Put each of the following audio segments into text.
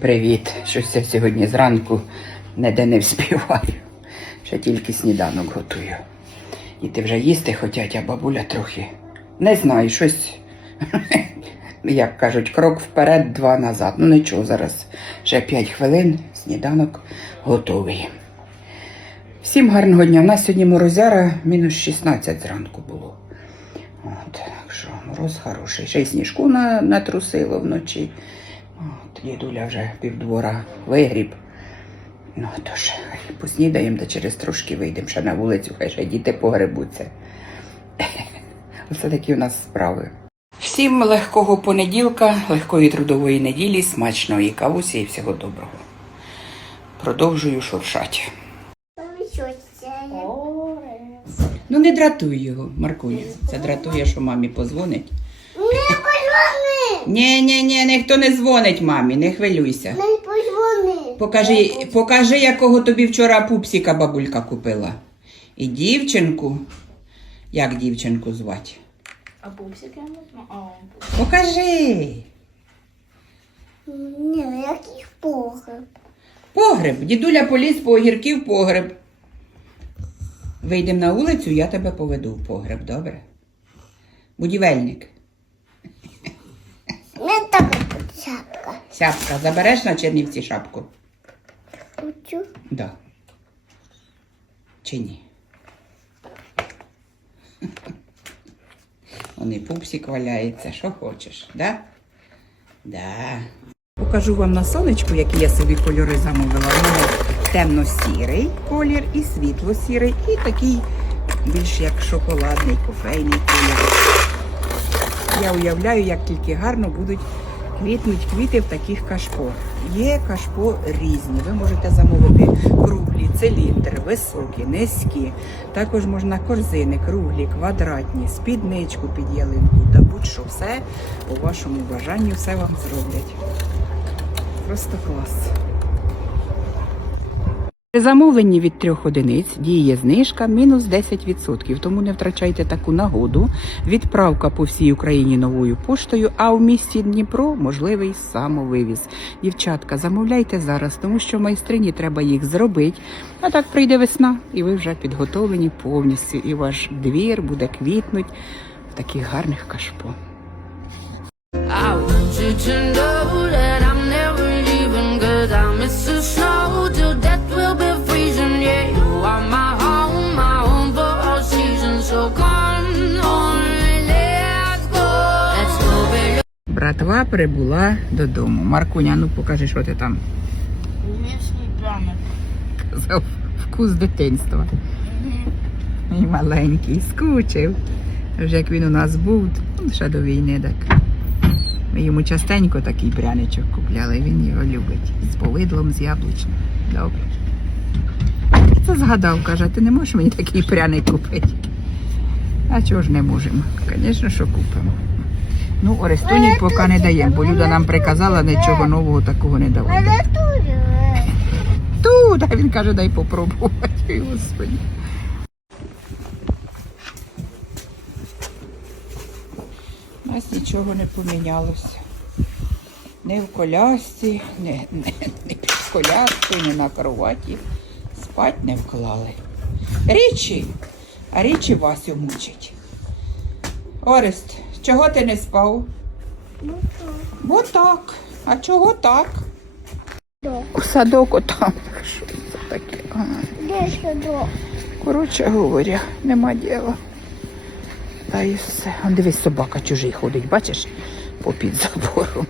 Привіт! Щось я сьогодні зранку ніде не вспіваю. Ще тільки сніданок готую. І ти вже їсти хотять, а бабуля трохи. Не знаю, щось, як кажуть, крок вперед, два назад. Ну нічого, зараз ще 5 хвилин, сніданок готовий. Всім гарного дня. У нас сьогодні морозяра мінус 16 зранку було. От, так що мороз хороший. Ще й сніжку натрусило вночі. Дідуля вже півдвора вигріб. Ну, тож, поснідаємо та через трошки вийдемо ще на вулицю, хай ще діти погребуться. Оце такі у нас справи. Всім легкого понеділка, легкої трудової неділі, смачної кавусі і всього доброго. Продовжую шуршати. Ну не дратуй його, Маркуня. Це дратує, що мамі позвонить. Не позвони! Ні, ні, ні, ніхто не дзвонить мамі, не хвилюйся. Не позвони! Покажи, покажи, якого тобі вчора пупсика бабулька купила. І дівчинку. Як дівчинку звати? А пупсик я не знаю. Покажи. Ні, який погреб. Погреб. Дідуля поліз по огірки в погреб. Вийдемо на вулицю, я тебе поведу в погреб, добре? Будівельник. Сяпка, забереш на Чернівці шапку? Хочу. Да. Чи ні? Он і пупсик валяється, що хочеш, да? Да. Покажу вам на сонечку, які я собі кольори замовила. У мене темно-сірий колір і світло-сірий, і такий більш як шоколадний кофейний колір. Я уявляю, як тільки гарно будуть квітнуть квіти в таких кашпо. Є кашпо різні. Ви можете замовити круглі, циліндри, високі, низькі. Також можна корзини, круглі, квадратні, спідничку під ялинку та будь-що все по вашому бажанню все вам зроблять. Просто клас. При замовленні від трьох одиниць діє знижка мінус 10%, тому не втрачайте таку нагоду. Відправка по всій Україні новою поштою, а в місті Дніпро можливий самовивіз. Дівчатка, замовляйте зараз, тому що майстрині треба їх зробити. А так прийде весна, і ви вже підготовлені повністю. І ваш двір буде квітнуть в таких гарних кашпо. I want you to know that I'm never leaving Cause I miss the snow Братва прибула додому. Маркуня, ну покажи, що ти там Місний пряник. казав. Вкус дитинства. Мій маленький скучив. Вже як він у нас був, ще до війни так. Ми йому частенько такий пряничок купляли, він його любить. З повидлом, з яблучним. Добре. Це згадав, каже, ти не можеш мені такий пряник купити. А чого ж не можемо? Звісно, що купимо. Ну, Орестуні поки не даємо, бо Люда нам приказала нічого нового такого не давати. Тут. а він каже, дай попробувати. Господи. У нас нічого не помінялося. Не в колясці, не, не, не під коляскою, не на кроваті. Спать не вклали. Річі, а річі Васю мучить. Орест, чого ти не спав? Ну, Бо так. А чого так? У садок отам. Що це таке? Де сюди? Коротше говоря, нема діла. Та і все. Он дивись, собака чужий ходить, бачиш, попід забором.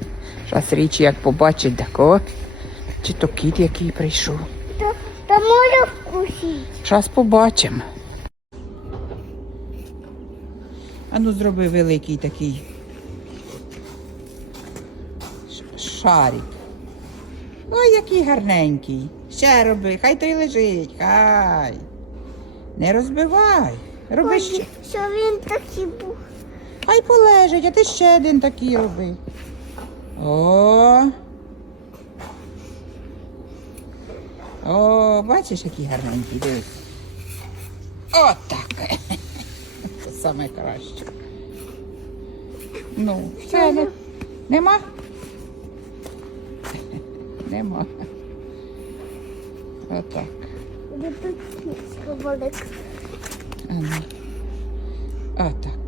Зараз річ як побачить, так о. Чи то кіт, який прийшов. Та, та може вкусити. Зараз побачимо. А ну зроби великий такий шарик. Ой, який гарненький. Ще роби, хай той лежить, хай. Не розбивай. Роби ще. Що він такий був? Хай полежить, а ти ще один такий роби. О. О, бачиш, який гарненький, дивись. Отак. Саме краще. Ну, все, не- нема? Нема. Отак. Отак.